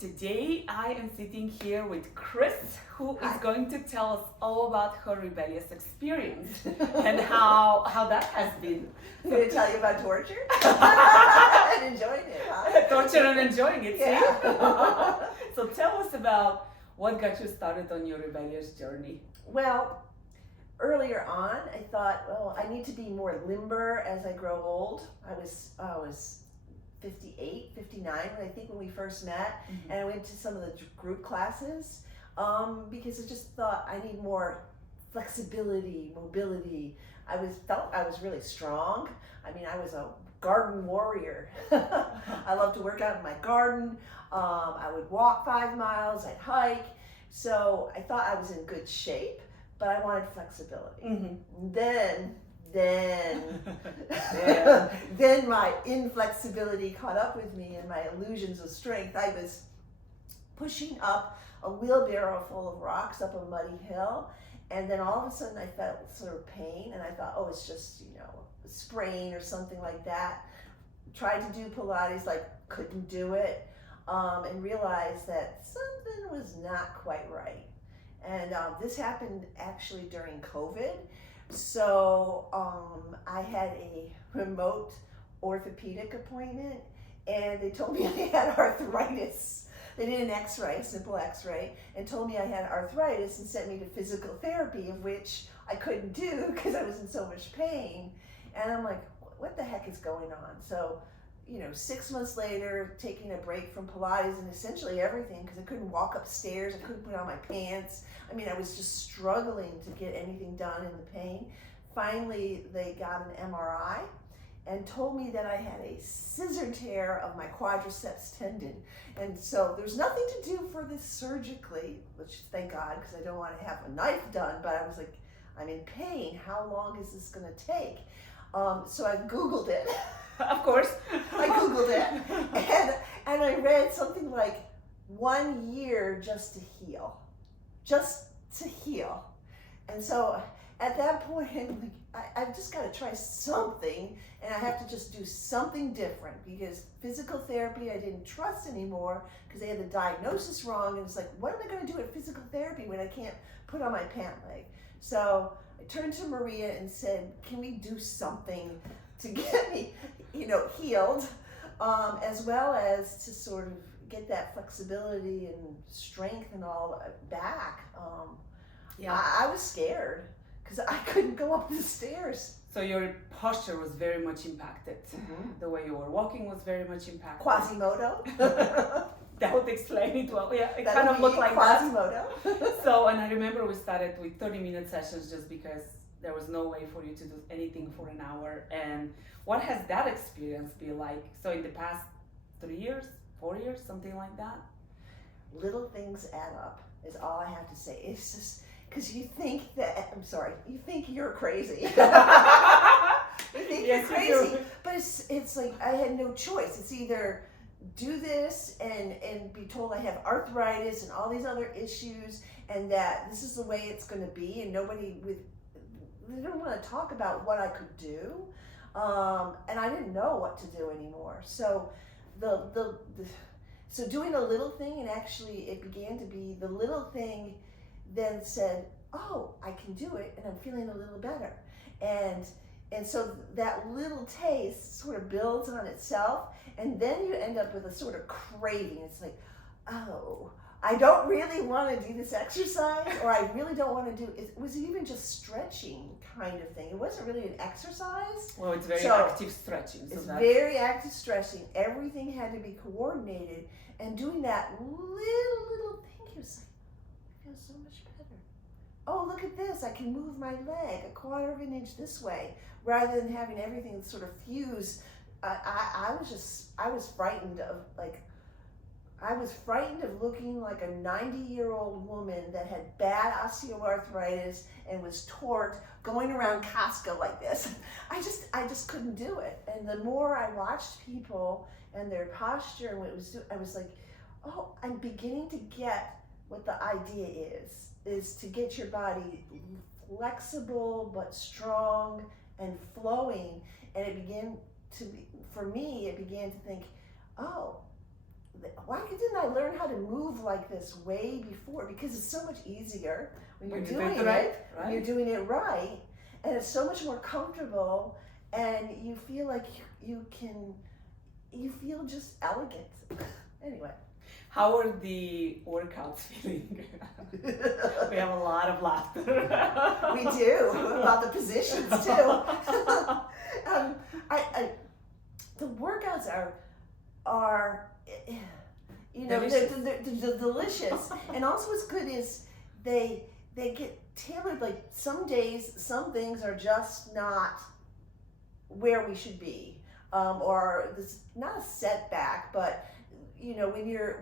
Today I am sitting here with Chris, who is going to tell us all about her rebellious experience and how that has been. I'm going to tell you about torture and enjoying it, huh? Torture and enjoying it, Yeah. see? So tell us about what got you started on your rebellious journey. Well, earlier on, I thought, well, I need to be more limber as I grow old. I was 58, 59 when we first met, and I went to some of the group classes because I just thought I need more flexibility, mobility. I felt I was really strong. I mean, I was a garden warrior. I love to work out in my garden. I would walk 5 miles, I'd hike. So I thought I was in good shape, but I wanted flexibility. Then my inflexibility caught up with me and my illusions of strength. I was pushing up a wheelbarrow full of rocks up a muddy hill, and then all of a sudden I felt sort of pain, and I thought, oh, it's just, a sprain or something like that. Tried to do Pilates, couldn't do it, and realized that something was not quite right. And this happened actually during COVID. So I had a remote orthopedic appointment, and they told me I had arthritis. They did an x-ray, a simple x-ray, and told me I had arthritis and sent me to physical therapy, of which I couldn't do because I was in so much pain. And I'm like, what the heck is going on? So, 6 months later, taking a break from Pilates and essentially everything, because I couldn't walk upstairs, I couldn't put on my pants. I mean, I was just struggling to get anything done in the pain. Finally, they got an MRI and told me that I had a scissor tear of my quadriceps tendon. And so there's nothing to do for this surgically, which thank God, because I don't want to have a knife done, but I was like, I'm in pain. How long is this going to take? So I Googled it. Of course. I Googled it, and I read something like 1 year just to heal. And so at that point, I'm like, I've just got to try something, and I have to just do something different, because physical therapy I didn't trust anymore because they had the diagnosis wrong, and it's like, what am I going to do at physical therapy when I can't put on my pant leg? So I turned to Maria and said, can we do something to get me, healed, as well as to sort of get that flexibility and strength and all back. I was scared because I couldn't go up the stairs. So your posture was very much impacted. The way you were walking was very much impacted. Quasimodo. That would explain it well. Yeah, it that kind of looked like Quasimodo. that. So, and I remember we started with 30-minute sessions just because there was no way for you to do anything for an hour. And what has that experience been like? So in the past 3 years, 4 years, something like that? Little things add up is all I have to say. It's just because you think you think you're crazy. You think Yes, you're you crazy. do. But it's like I had no choice. It's either do this and be told I have arthritis and all these other issues, and that this is the way it's going to be, and they don't want to talk about what I could do, and I didn't know what to do anymore. So so doing a little thing, and actually it began to be the little thing then said, oh, I can do it, and I'm feeling a little better. And so that little taste sort of builds on itself, and then you end up with a sort of craving. It's like, oh, I don't really want to do this exercise, or I really don't want to do it. It was even just stretching kind of thing. It wasn't really an exercise. Well, it's very active stretching. So it's very active stretching. Everything had to be coordinated, and doing that little thing, he was like, I feel so much better. Oh, look at this. I can move my leg a quarter of an inch this way, rather than having everything sort of fuse. I was frightened of looking like a 90-year-old woman that had bad osteoarthritis and was going around Costco like this. I just couldn't do it. And the more I watched people and their posture and what it was doing, I was like, oh, I'm beginning to get what the idea is to get your body flexible but strong and flowing. And it began to be, for me, it began to think, oh, why didn't I learned how to move like this way before, because it's so much easier when you're When you doing do it it, right, when right? you're doing it right, and it's so much more comfortable, and you feel like you feel just elegant. Anyway. How are the workouts feeling? We have a lot of laughter. We do, about the positions too. The workouts are, you know, they're delicious. And also what's good is they get tailored. Like some days, some things are just not where we should be, or this not a setback, but you know, when you're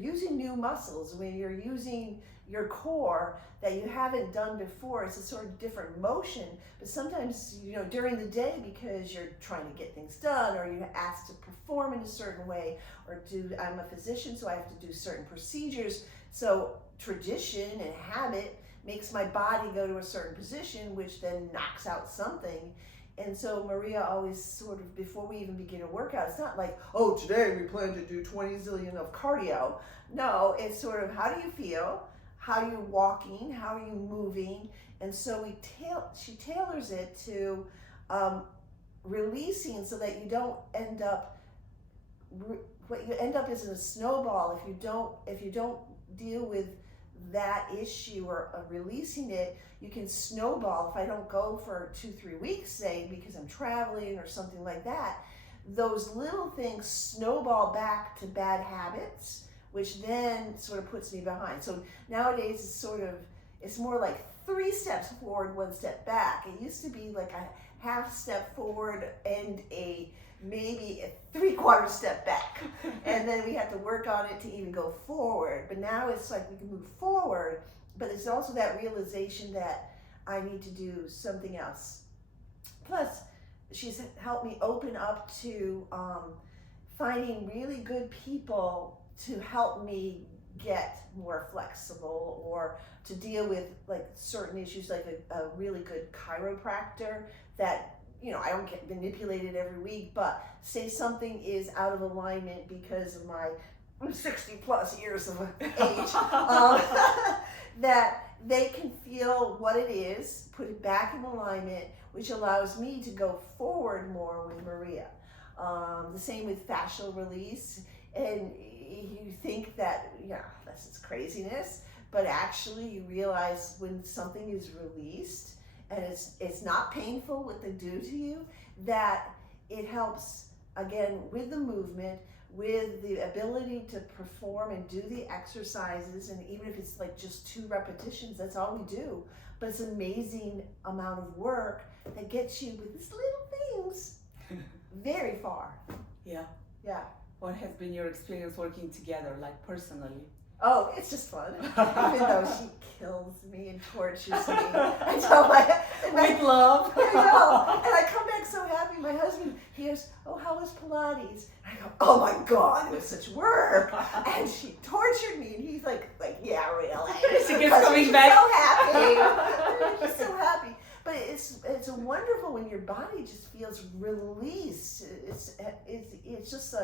using new muscles, when you're using your core that you haven't done before, it's a sort of different motion. But sometimes, you know, during the day, because you're trying to get things done, or you're asked to perform in a certain way, or I'm a physician, so I have to do certain procedures. So tradition and habit makes my body go to a certain position, which then knocks out something. And so Maria always sort of, before we even begin a workout, it's not like, oh, today we plan to do 20 zillion of cardio. No, it's sort of, how do you feel? How are you walking? How are you moving? And so she tailors it to releasing, so that you don't end up, what you end up is in a snowball if you don't deal with that issue or releasing it. You can snowball. If I don't go for 2-3 weeks, say, because I'm traveling or something like that, those little things snowball back to bad habits, which then sort of puts me behind. So nowadays it's more like 3 steps forward, 1 step back. It used to be like a half step forward and maybe a 3/4 step back. And then we have to work on it to even go forward. But now it's like we can move forward, but it's also that realization that I need to do something else. Plus, she's helped me open up to finding really good people to help me get more flexible, or to deal with like certain issues, like a really good chiropractor that, you know, I don't get manipulated every week, but say something is out of alignment because of my 60 plus years of age, that they can feel what it is, put it back in alignment, which allows me to go forward more with Maria. The same with fascial release. And you think that, yeah, this is craziness, but actually you realize when something is released and it's not painful what they do to you, that it helps, again, with the movement, with the ability to perform and do the exercises. And even if it's like just 2 repetitions, that's all we do. But it's an amazing amount of work that gets you with these little things very far. Yeah. Yeah. What has been your experience working together, like personally? Oh, it's just fun. Even though she kills me and tortures me. I tell With love. I know. And I come back so happy. My husband, he goes, oh, how was Pilates? And I go, oh my God, it was such work. And she tortured me. And he's like, yeah, really. She keeps coming back. So happy. He's so happy. But it's wonderful when your body just feels released. It's just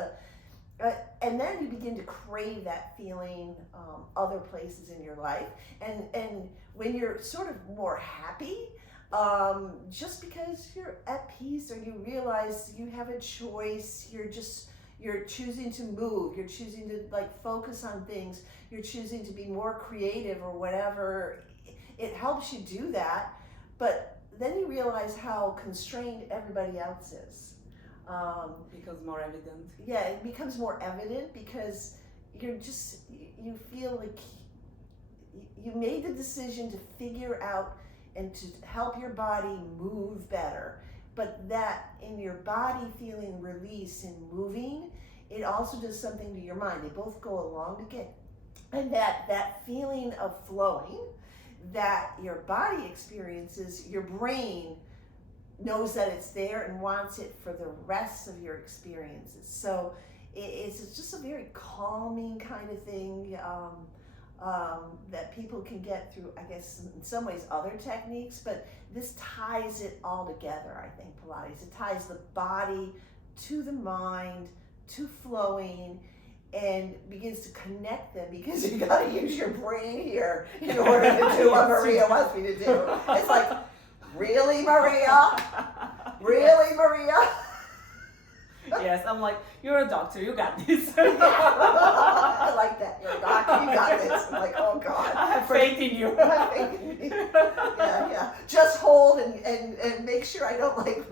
and then you begin to crave that feeling other places in your life. And when you're sort of more happy, just because you're at peace, or you realize you have a choice, you're choosing to move, you're choosing to like focus on things, you're choosing to be more creative or whatever, it helps you do that. But then you realize how constrained everybody else is. Becomes more evident. Yeah, it becomes more evident because you feel like you made the decision to figure out and to help your body move better. But that in your body feeling release and moving, it also does something to your mind. They both go along together. And that feeling of flowing that your body experiences, your brain knows that it's there and wants it for the rest of your experiences. So it's just a very calming kind of thing that people can get through, I guess, in some ways other techniques, but this ties it all together, I think, Pilates. It ties the body to the mind, to flowing, and begins to connect them, because you got to use your brain here in order to do what Maria wants me to do. It's like, really, Maria? Really, Maria? Yes, I'm like, you're a doctor, you got this. I like that. You're a doctor, you got this. I'm like, oh God. I have faith in you. I have faith in me. Yeah. Just hold and make sure I don't like.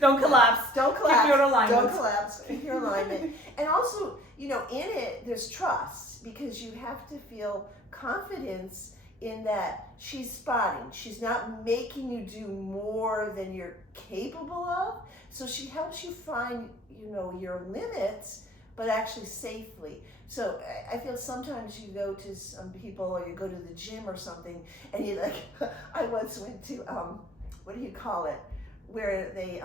Don't collapse. Don't collapse. Keep your alignment. Don't collapse. Keep your alignment. And also, in it, there's trust, because you have to feel confidence in that she's spotting. She's not making you do more than you're capable of. So she helps you find, your limits, but actually safely. So I feel sometimes you go to some people, or you go to the gym or something, and you I once went to, what do you call it? Where they,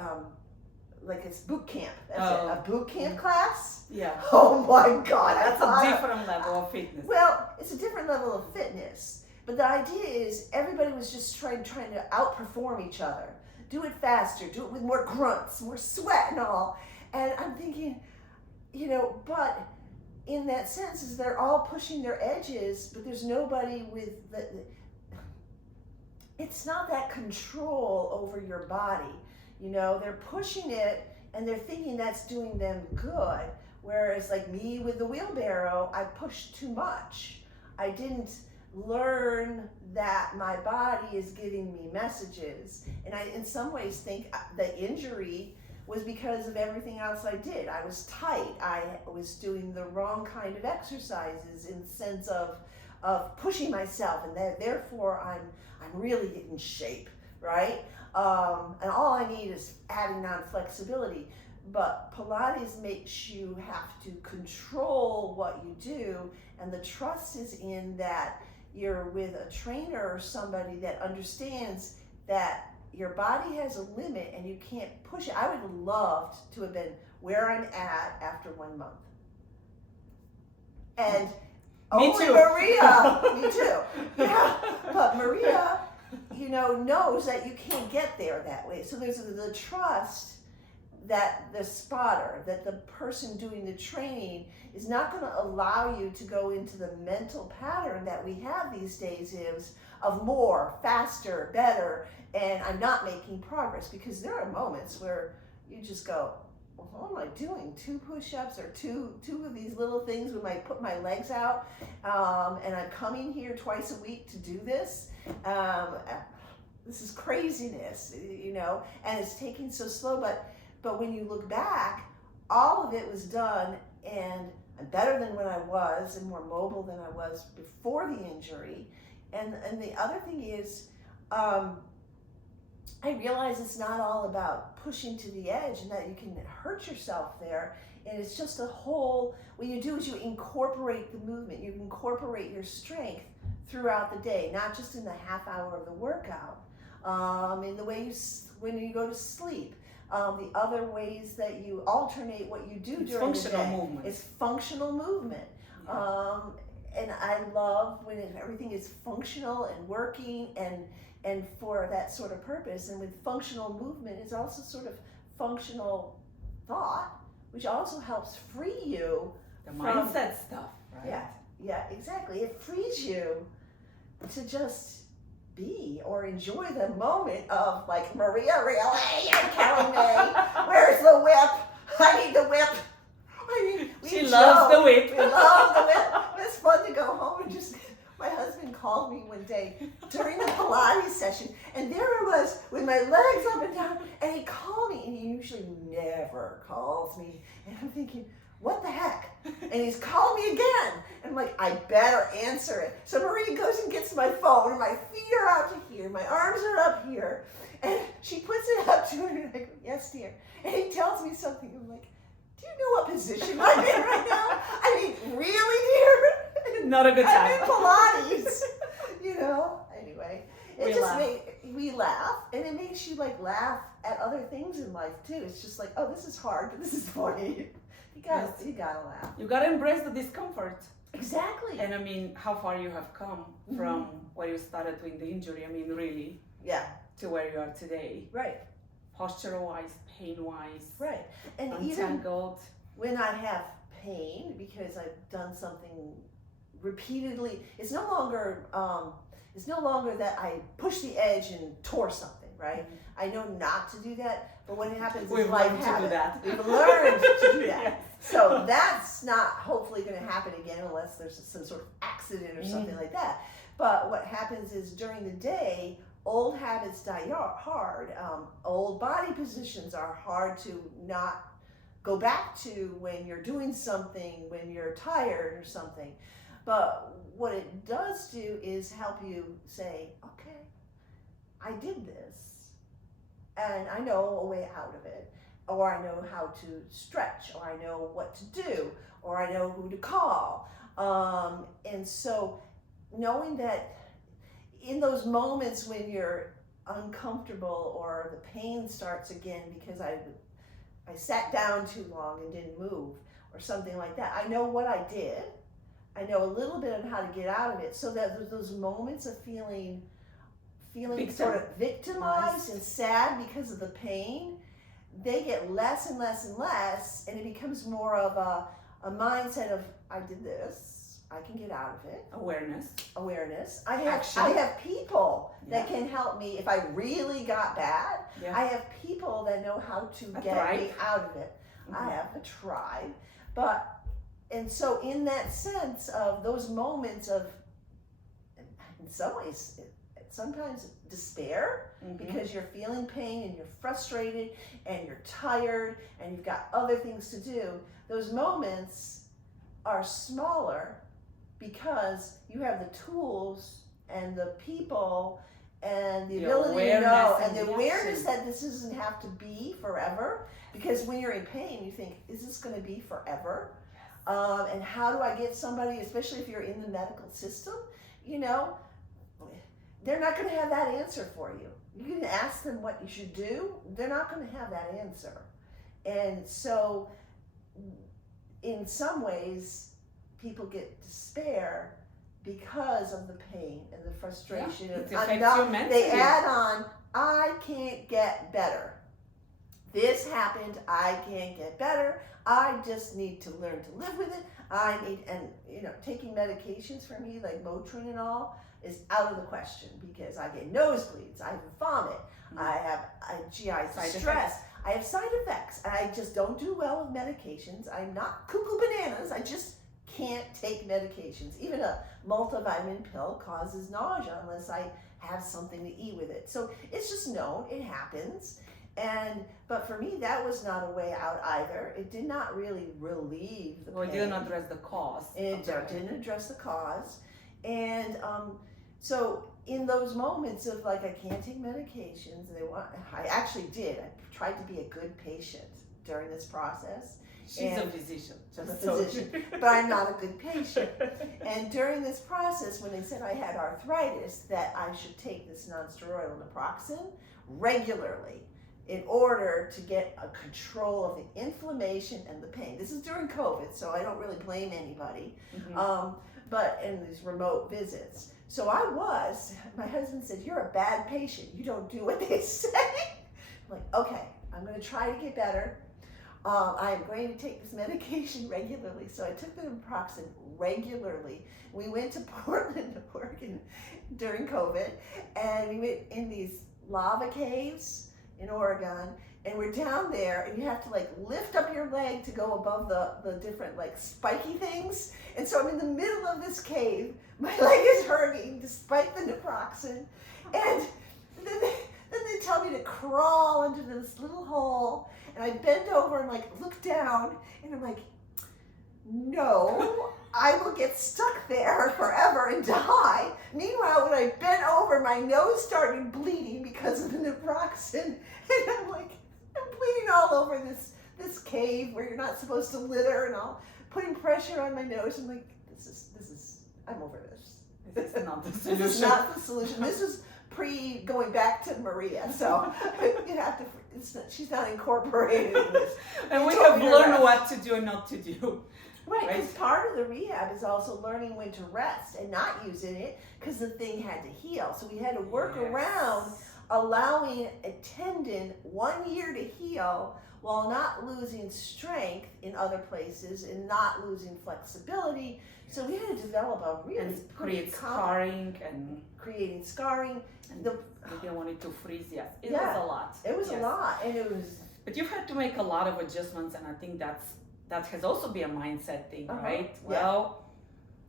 it's boot camp. That's it. A boot camp class? Yeah. Oh my God. That's a different level of fitness. Well, it's a different level of fitness. But the idea is everybody was just trying to outperform each other. Do it faster, do it with more grunts, more sweat and all. And I'm thinking, but in that sense is they're all pushing their edges, but there's nobody with it's not that control over your body. They're pushing it and they're thinking that's doing them good. Whereas like me with the wheelbarrow, I pushed too much. I didn't learn that my body is giving me messages. And I, in some ways, think the injury was because of everything else I did. I was tight. I was doing the wrong kind of exercises in the sense of pushing myself, and therefore I'm really in shape, right? And all I need is adding on flexibility. But Pilates makes you have to control what you do, and the trust is in that you're with a trainer or somebody that understands that your body has a limit and you can't push it. I would have loved to have been where I'm at after 1 month. And Me only too. Maria, me too. Yeah, but Maria, knows that you can't get there that way. So there's the trust that the spotter, that the person doing the training is not going to allow you to go into the mental pattern that we have these days of more, faster, better, and I'm not making progress, because there are moments where you just go, well, what am I doing? 2 push-ups or two of these little things when I put my legs out, and I'm coming here twice a week to do this. This is craziness, and it's taking so slow, but when you look back, all of it was done, and I'm better than when I was, and more mobile than I was before the injury. And the other thing is, I realize it's not all about pushing to the edge and that you can hurt yourself there. And it's just what you do is you incorporate the movement, you incorporate your strength throughout the day, not just in the half hour of the workout, in the way when you go to sleep. The other ways that you alternate what you do during the day. Functional movement. It's functional movement. Yeah. And I love when everything is functional and working and for that sort of purpose. And with functional movement, it's also sort of functional thought, which also helps free you. The mindset stuff, right? Yeah, exactly. It frees you to just be or enjoy the moment of like, Maria, really? You're killing me. Where's the whip? I need the whip. She loves the whip. We love the whip. It's fun to go home and just. My husband called me one day during the Pilates session, and there I was with my legs up and down, and he called me, and he usually never calls me, and I'm thinking, what the heck? And he's called me again, and I'm like, I better answer it. So Maria goes and gets my phone, and my feet are out to here, my arms are up here, and she puts it up to her, and I go, yes, dear. And he tells me something, I'm like, do you know what position I'm in right now? I mean, really, dear? Not a good time. I'm in Pilates, Anyway, we laugh, and it makes you laugh at other things in life too. It's just like, oh, this is hard, but this is funny. You gotta laugh. You gotta embrace the discomfort. Exactly. And I mean, how far you have come from where you started with the injury. I mean, really. Yeah. To where you are today. Right. Posture-wise, pain-wise. Right. And untangled. even when I have pain because I've done something repeatedly. It's no longer that I pushed the edge and tore something, right? I know not to do that, but when it happens, We've it's life learned to habit. do that. We've learned to do that. Yes. So that's not hopefully going to happen again unless there's some sort of accident or something like that. But what happens is during the day, old habits die hard. Old body positions are hard to not go back to when you're doing something, when you're tired or something. But what it does do is help you say, okay, I did this and I know a way out of it, or I know how to stretch, or I know what to do, or I know who to call. And so knowing that in those moments when you're uncomfortable or the pain starts again because I sat down too long and didn't move or something like that, I know what I did. I know a little bit on how to get out of it, so that there's those moments of feeling sort of victimized and sad because of the pain, they get less and less and less, and it becomes more of a mindset of, I did this, I can get out of it. Awareness. I have people that can help me if I really got bad. Yeah. I have people that know how to get me out of it. I have a tribe. And so in that sense of those moments of, in some ways, sometimes despair, because you're feeling pain and you're frustrated and you're tired and you've got other things to do, those moments are smaller because you have the tools and the people and the ability to know and the awareness that this doesn't have to be forever. Because when you're in pain, you think, is this going to be forever? And how do I get somebody, especially if you're in the medical system, they're not going to have that answer for you. You can ask them what you should do. They're not going to have that answer. And so in some ways, people get despair because of the pain and the frustration. Yeah, they add on, I can't get better. This happened, I can't get better. I just need to learn to live with it. Taking medications for me, like Motrin and all, is out of the question because I get nosebleeds, I vomit, I have GI stress, I have side effects, and I just don't do well with medications. I'm not cuckoo bananas, I just can't take medications. Even a multivitamin pill causes nausea unless I have something to eat with it. So it's just known, it happens. But for me, that was not a way out either. It did not really relieve the pain. It didn't address the cause. It didn't address the cause. And so in those moments of like, I can't take medications, I actually did. I tried to be a good patient during this process. She's a physician. But I'm not a good patient. And during this process, when they said I had arthritis, that I should take this non-steroidal naproxen regularly in order to get a control of the inflammation and the pain. This is during COVID, so I don't really blame anybody. But in these remote visits. So my husband said, you're a bad patient. You don't do what they say. I'm like, okay, I'm going to try to get better. I am going to take this medication regularly. So I took the naproxen regularly. We went to Portland, Oregon during COVID, and we went in these lava caves in Oregon, and we're down there, and you have to like lift up your leg to go above the different like spiky things. And so I'm in the middle of this cave, my leg is hurting despite the naproxen, and then they tell me to crawl into this little hole, and I bend over and like look down, and I'm like, no, I will get stuck there forever and die. Meanwhile, when I bent over, my nose started bleeding because of the naproxen, and I'm like, I'm bleeding all over this cave where you're not supposed to litter, and all putting pressure on my nose. I'm like, I'm over this. This is not the solution. This is not the solution. This is going back to Maria, so you have to. She's not incorporated in this. And we have learned what to do and not to do. Right, because part of the rehab is also learning when to rest and not using it because the thing had to heal. So we had to work around allowing a tendon 1 year to heal while not losing strength in other places and not losing flexibility. So we had to develop a really and create scarring and creating scarring. we didn't want it to freeze. Yes, it Yeah, was a lot. It was Yes. a lot, and it was. But you've had to make a lot of adjustments, and I think that has also been a mindset thing, right? Yeah. Well,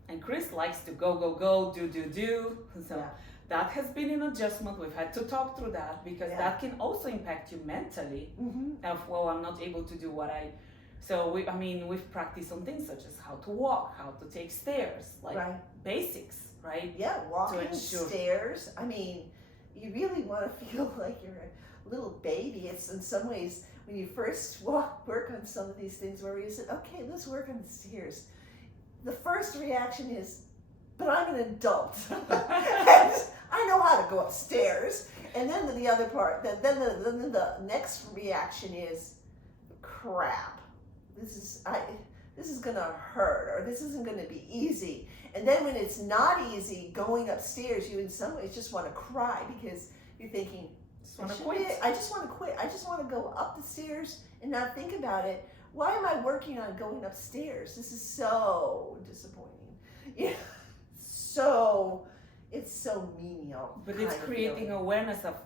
and Chris likes to go, do. So Yeah. that has been an adjustment. We've had to talk through that because Yeah. that can also impact you mentally. Mm-hmm. Of well, I'm not able to do what I. So we've practiced on things such as how to walk, how to take stairs, like Right. basics, right? Yeah, walking ensure- stairs. I mean, you really want to feel like you're a little baby. It's in some ways when you first work on some of these things where you say, okay, let's work on the stairs. The first reaction is, but I'm an adult. And I know how to go upstairs. And then the other part, then the next reaction is, crap. This is gonna hurt, or this isn't gonna be easy. And then when it's not easy going upstairs, you in some ways just want to cry because you're thinking, Just want to I quit. just want to quit. I just want to go up the stairs and not think about it. Why am I working on going upstairs? This is so disappointing. Yeah, it's so menial. But it's kind of creating feeling. awareness of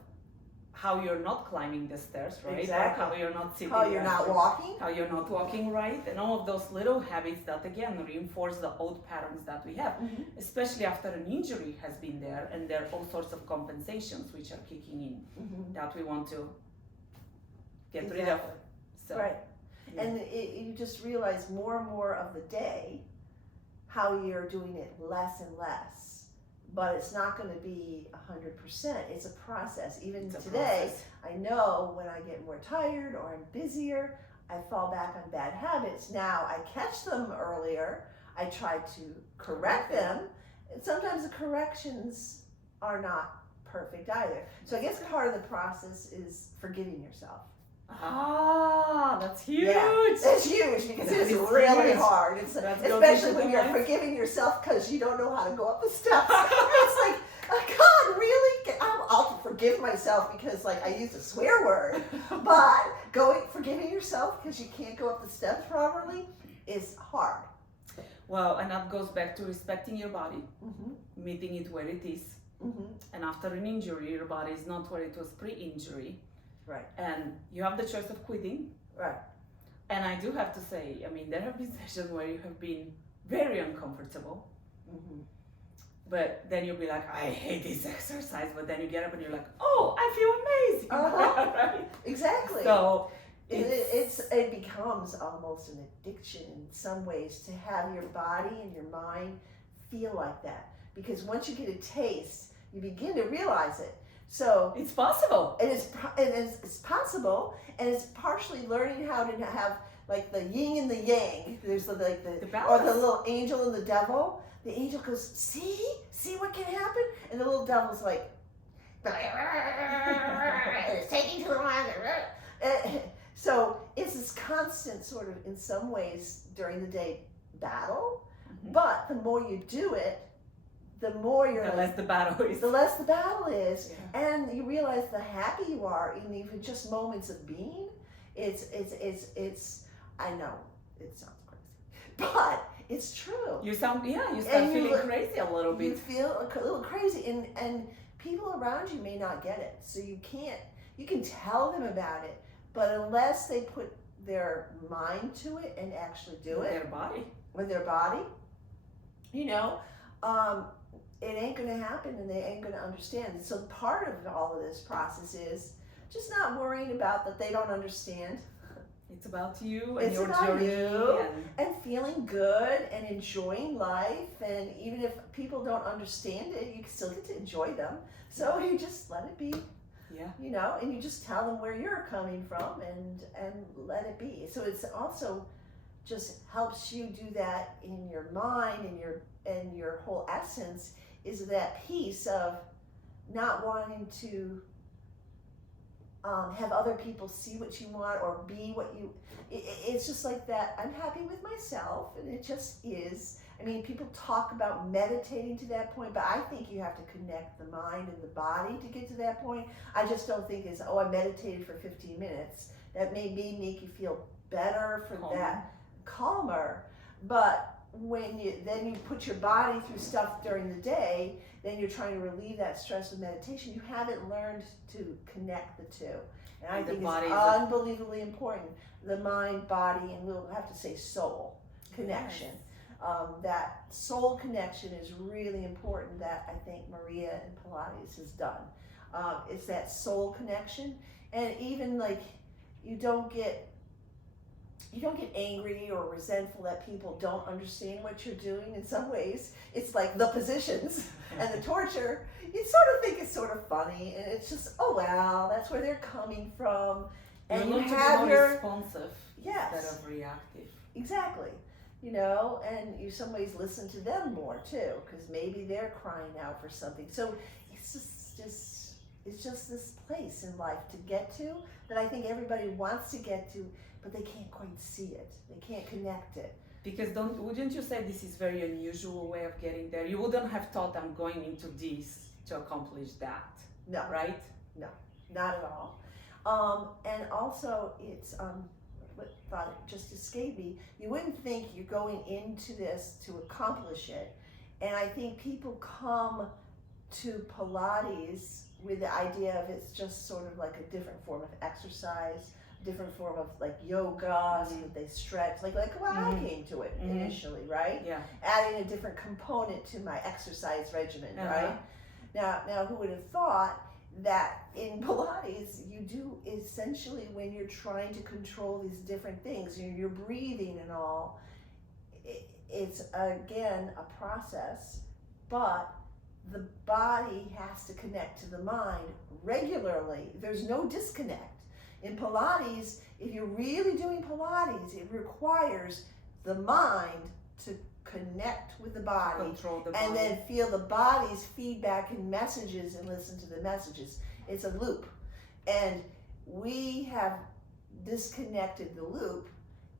how you're not climbing the stairs, right? Exactly. Or how you're not sitting. How you're right, not or walking. How you're not walking right, and all of those little habits that again reinforce the old patterns that we have, Mhm. especially after an injury has been there, and there are all sorts of compensations which are kicking in Mhm. that we want to get rid of. Exactly. So, Right. yeah. And you just realize more and more of the day how you're doing it less and less. But it's not going to be 100%. It's a process. Even It's a today, process. I know when I get more tired or I'm busier, I fall back on bad habits. Now I catch them earlier. I try to correct them. And sometimes the corrections are not perfect either. So I guess part of the process is forgiving yourself. Ah, that's huge. Yeah, it's huge because That it's is really huge. hard. That goes Especially into when the you're mind. forgiving yourself because you don't know how to go up the steps. It's like, oh, God, really? I'll forgive myself because like I used a swear word, but forgiving yourself because you can't go up the steps properly is hard. Well, and that goes back to respecting your body, Mm-hmm. meeting it where it is. Mm-hmm. And after an injury, your body is not where it was pre-injury. Right. And you have the choice of quitting. Right. And I do have to say, I mean, there have been sessions where you have been very uncomfortable, Mm-hmm. but then you'll be like, I hate this exercise. But then you get up and you're like, oh, I feel amazing. Uh-huh. Right? Exactly. So It becomes almost an addiction in some ways to have your body and your mind feel like that. Because once you get a taste, you begin to realize it. So it's possible. it's possible, and it's partially learning how to have like the yin and the yang. There's the or balance. the little angel and the devil. The angel goes, see what can happen, and the little devil's like, it's taking too long. So it's this constant sort of, in some ways, during the day battle. Mhm. But the more you do it, the more you're The less the battle is. the less the battle is, Yeah. and you realize the happy you are in even just moments of being. It's. I know it sounds crazy, but it's true. You start And feeling you- crazy a little You bit. feel a little crazy, and people around you may not get it, so you can't. You can tell them about it, but unless they put their mind to it and actually do it Their body. with their body, it ain't going to happen, and they ain't going to understand. So part of all of this process is just not worrying about that they don't understand, It's about you and It's your about journey. you. And and feeling good and enjoying life. And even if people don't understand it, you can still get to enjoy them. So you just let it be, yeah. and you just tell them where you're coming from, and let it be. So it's also just helps you do that in your mind, and your whole essence is that piece of not wanting to have other people see what you want or be what you. It's just like that. I'm happy with myself, and it just is. I mean, people talk about meditating to that point, but I think you have to connect the mind and the body to get to that point. I just don't think it's, oh, I meditated for 15 minutes. That may make you feel better for that, calmer. But when you put your body through stuff during the day, then you're trying to relieve that stress with meditation. You haven't learned to connect the two. And I think it's unbelievably important. The mind, body, and we'll have to say soul connection. Yes. That soul connection is really important, that I think Maria and Pilates has done. It's that soul connection. And even like, you don't get angry or resentful that people don't understand what you're doing. In some ways, it's like the positions and the torture. You sort of think it's sort of funny, and it's just, oh well, that's where they're coming from. And you have to be more responsive instead of reactive. Exactly. You know, and you some ways listen to them more too, because maybe they're crying out for something. So it's just this place in life to get to that I think everybody wants to get to, but they can't quite see it. They can't connect it. Because wouldn't you say this is a very unusual way of getting there? You wouldn't have thought I'm going into this to accomplish that. No. Right? No, not at all. And also it's, what thought it just escaped me, you wouldn't think you're going into this to accomplish it. And I think people come to Pilates with the idea of it's just sort of like a different form of exercise, different form of like yoga, so that they stretch, like I came to it initially, right? Yeah. Adding a different component to my exercise regimen, right? Now, who would have thought that in Pilates, you do essentially, when you're trying to control these different things, you're breathing and all, it's again a process, but the body has to connect to the mind regularly. There's no disconnect. In Pilates, if you're really doing Pilates, it requires the mind to connect with the body, control the body, and then feel the body's feedback and messages and listen to the messages. It's a loop. And we have disconnected the loop,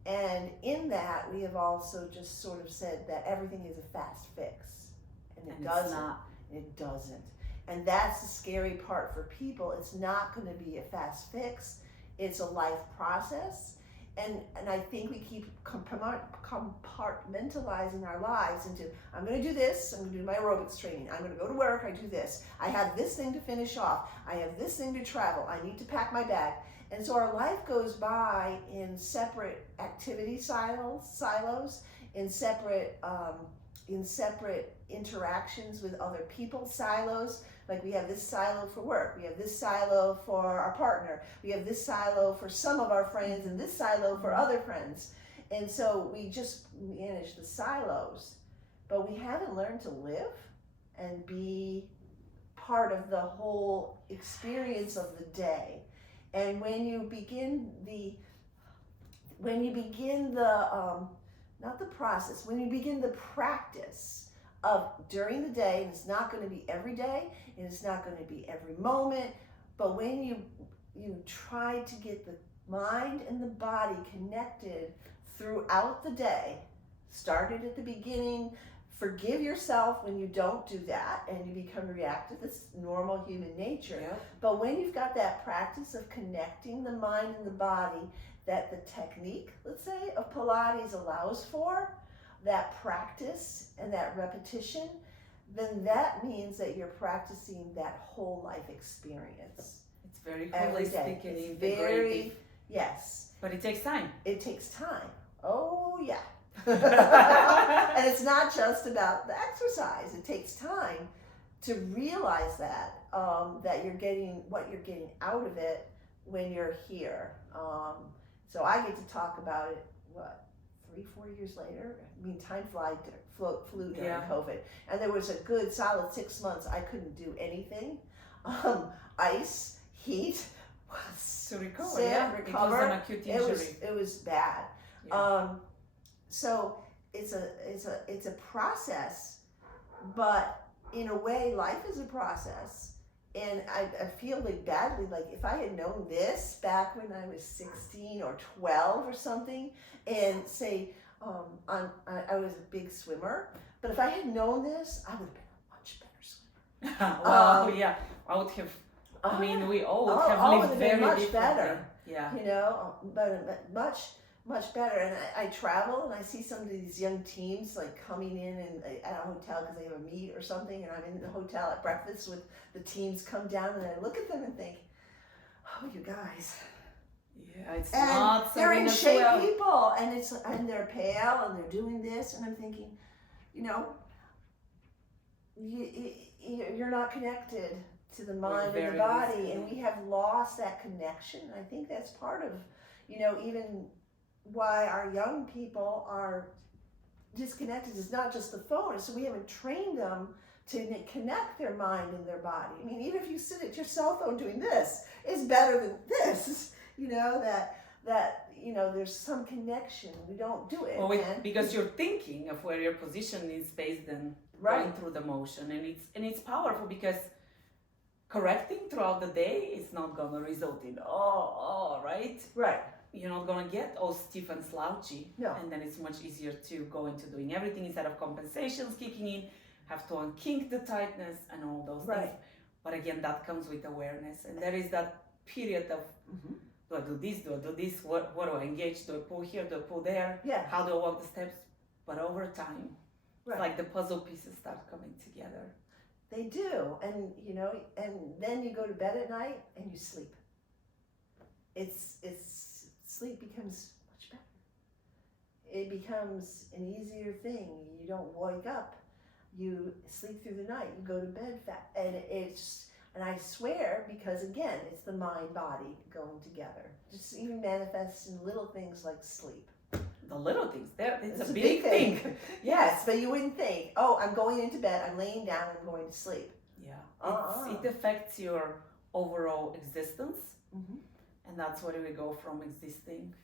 and in that we have also just sort of said that everything is a fast fix. And it doesn't. It doesn't. And that's the scary part for people. It's not going to be a fast fix. It's a life process. And I think we keep compartmentalizing our lives into, I'm going to do this, I'm going to do my aerobics training, I'm going to go to work, I do this, I have this thing to finish off, I have this thing to travel, I need to pack my bag. And so our life goes by in separate activity silos, in separate interactions with other people silos. Like we have this silo for work, we have this silo for our partner, we have this silo for some of our friends, and this silo for other friends. And so we just manage the silos, but we haven't learned to live and be part of the whole experience of the day. And when you begin the not the process, when you begin the practice of during the day, and it's not going to be every day, and it's not going to be every moment, but when you try to get the mind and the body connected throughout the day, started at the beginning, forgive yourself when you don't do that and you become reactive. It's normal human nature. Yeah. But when you've got that practice of connecting the mind and the body that the technique, let's say, of Pilates allows for, that practice and that repetition, then that means that you're practicing that whole life experience. It's very holistic and integrative. Very, yes. But it takes time. It takes time. Oh, yeah. And it's not just about the exercise. It takes time to realize that, that you're getting what you're getting out of it when you're here. So I get to talk about it, 3-4 years later? I mean, time flew during COVID. And there was a good solid 6 months I couldn't do anything. Ice, heat, to recover. sit, recover. It was an acute injury. It was bad. Yeah. So it's a process, but in a way, life is a process. And I feel like badly, like if I had known this back when I was 16 or 12 or something, and say, I was a big swimmer, but if I had known this, I would have been a much better swimmer. Well, yeah, I would have. I mean, we all would have all lived would have been very much differently. better. Yeah. You know, but much better. And I travel and I see some of these young teams like coming in and at a hotel because they have a meet or something, and I'm in the hotel at breakfast with the teams come down, and I look at them and think, oh, you guys. Yeah, it's And not they're in Serena's shape well. people, and they're pale and they're doing this, and I'm thinking, you know, you're not connected to the mind and very the body, easily. and we have lost that connection. I think that's part of, you know, even why our young people are disconnected. It's not just the phone, so we haven't trained them to connect their mind and their body. I mean, even if you sit at your cell phone doing this, it's better than this. You know, that you know, there's some connection. We don't do it. Well, because you're thinking of where your position is based on going through the motion, and it's powerful because correcting throughout the day is not gonna result in right. Right. You're not gonna get all stiff and slouchy. No. And then it's much easier to go into doing everything instead of compensations kicking in, have to unkink the tightness and all those things. But again, that comes with awareness, and there is that period of do I do this? Do I do this? What do I engage? Do I pull here? Do I pull there? Yeah. How do I walk the steps? But over time, it's like the puzzle pieces start coming together. They do, and you know, and then you go to bed at night and you sleep. It's sleep becomes much better. It becomes an easier thing. You don't wake up. You sleep through the night. You go to bed fast, and I swear, because again, it's the mind body going together. Just even manifests in little things like sleep. The little things, it's a big thing. Yes, but you wouldn't think, oh, I'm going into bed, I'm laying down, I'm going to sleep. Yeah, it affects your overall existence, and that's where we go from existing